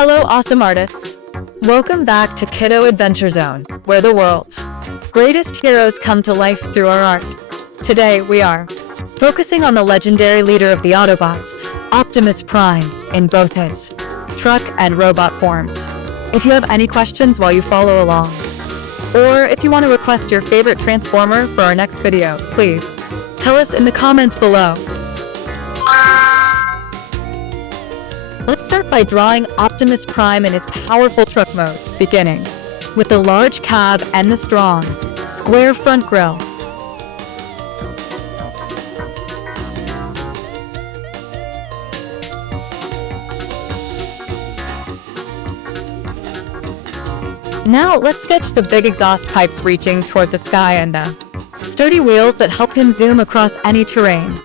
Hello, awesome artists! Welcome back to Kiddo Adventure Zone, where the world's greatest heroes come to life through our art. Today, we are focusing on the legendary leader of the Autobots, Optimus Prime, in both his truck and robot forms. If you have any questions while you follow along, or if you want to request your favorite Transformer for our next video, please tell us in the comments below. Let's start by drawing Optimus Prime in his powerful truck mode, beginning with the large cab and the strong, square front grille. Now let's sketch the big exhaust pipes reaching toward the sky and the sturdy wheels that help him zoom across any terrain.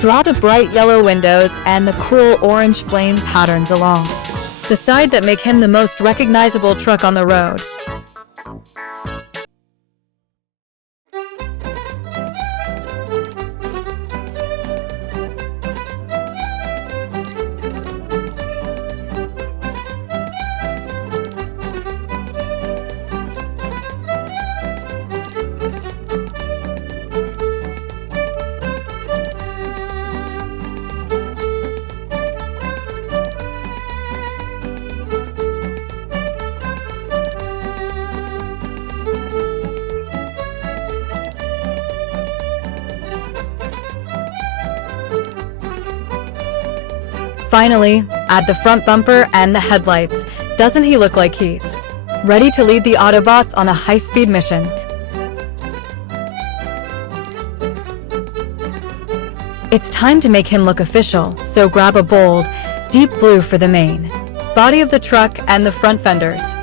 Draw the bright yellow windows and the cool orange flame patterns along the side that make him the most recognizable truck on the road. Finally, add the front bumper and the headlights. Doesn't he look like he's ready to lead the Autobots on a high-speed mission? It's time to make him look official, so grab a bold, deep blue for the main body of the truck and the front fenders.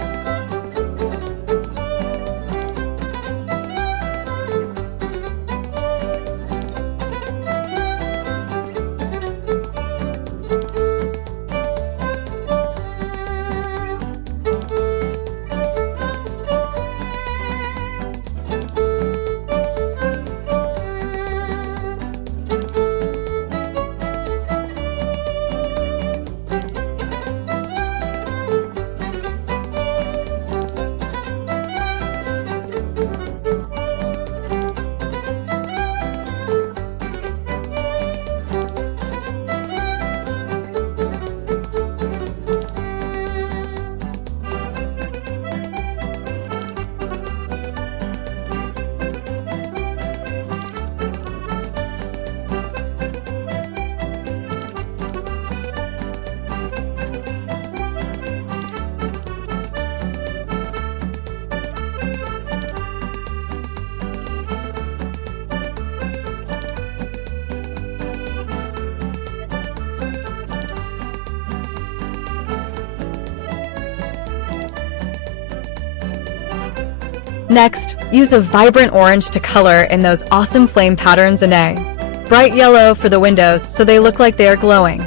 Next, use a vibrant orange to color in those awesome flame patterns and a bright yellow for the windows so they look like they are glowing.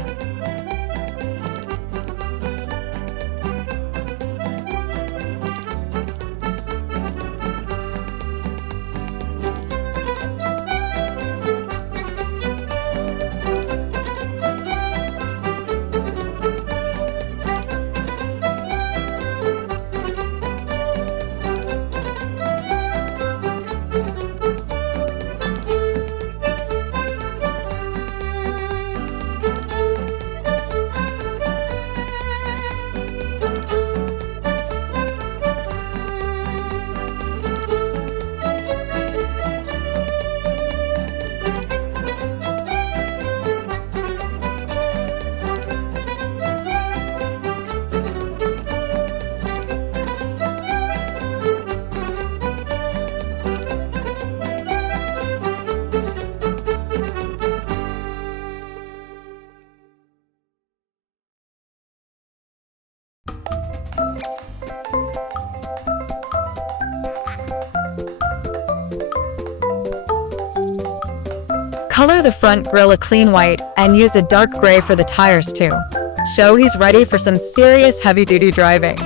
Color the front grille a clean white and use a dark gray for the tires too. Show he's ready for some serious heavy-duty driving.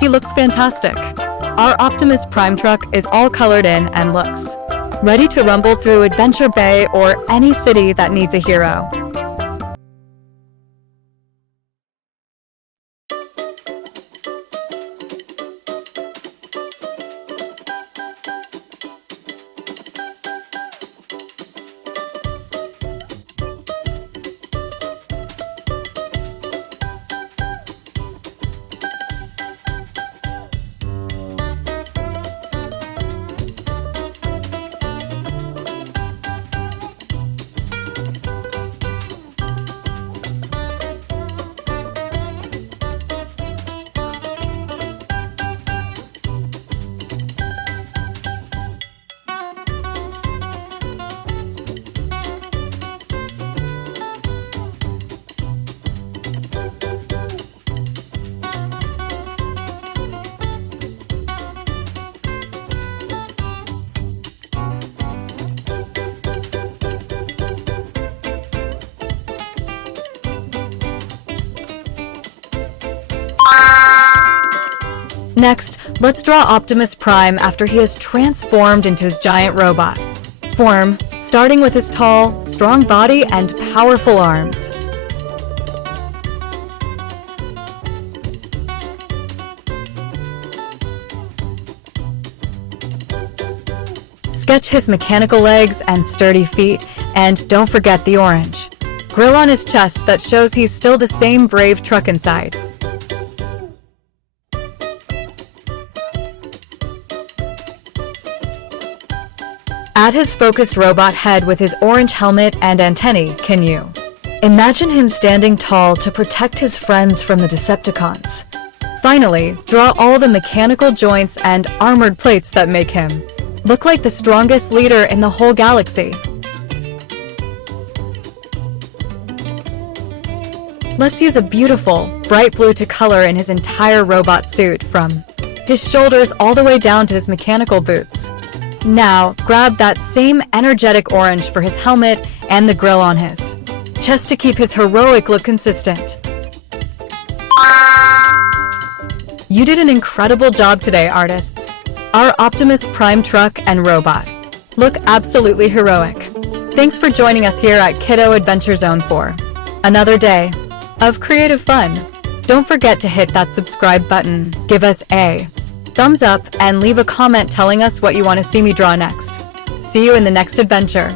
He looks fantastic. Our Optimus Prime Truck is all colored in and looks ready to rumble through Adventure Bay or any city that needs a hero. Next, let's draw Optimus Prime after he has transformed into his giant robot form, starting with his tall, strong body and powerful arms. Sketch his mechanical legs and sturdy feet, and don't forget the orange grill on his chest that shows he's still the same brave truck inside. Add his focused robot head with his orange helmet and antennae, can you? Imagine him standing tall to protect his friends from the Decepticons. Finally, draw all the mechanical joints and armored plates that make him look like the strongest leader in the whole galaxy. Let's use a beautiful, bright blue to color in his entire robot suit, from his shoulders all the way down to his mechanical boots. Now, grab that same energetic orange for his helmet and the grill on his chest to keep his heroic look consistent. You did an incredible job today, artists. Our Optimus Prime Truck and Robot look absolutely heroic. Thanks for joining us here at Kiddo Adventure Zone for another day of creative fun. Don't forget to hit that subscribe button, give us a thumbs up, and leave a comment telling us what you want to see me draw next. See you in the next adventure.